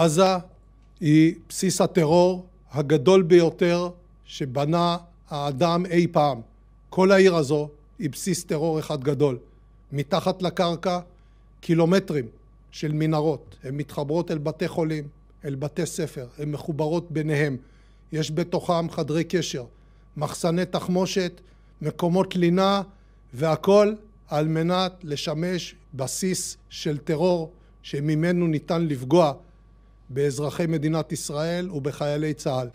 עזה היא בסיס הטרור הגדול ביותר שבנה האדם אי פעם. כל העיר הזו היא בסיס טרור אחד גדול. מתחת לקרקע קילומטרים של מנהרות, הן מתחברות אל בתי חולים, אל בתי ספר, הן מחוברות ביניהם. יש בתוכם חדרי קשר, מחסני תחמושת, מקומות לינה, והכל על מנת לשמש בסיס של טרור שממנו ניתן לפגוע באזרחי מדינת ישראל ובחיילי צה"ל.